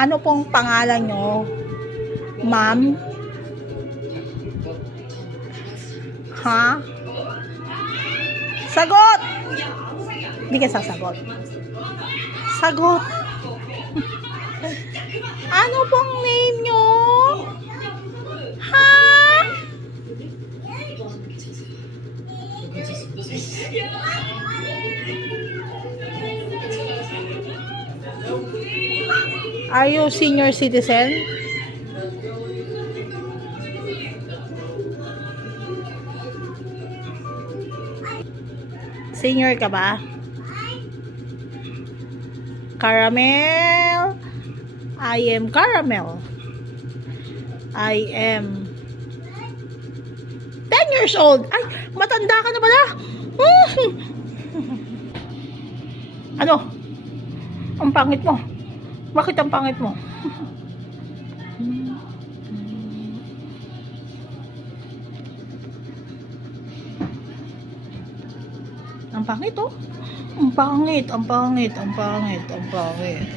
Ano pong pangalan nyo, ma'am? Ha? Sagot! Hindi ka sasagot. Sagot! Ano pong name nyo? Ha? Are you senior citizen? Senior ka ba? Caramel. I am caramel. I am 10 years old. Ay, matanda ka na pala. Ano? Ang pangit mo. Bakit ang pangit mo? Ang pangit oh. Ang pangit, ang pangit, ang pangit, ang pangit.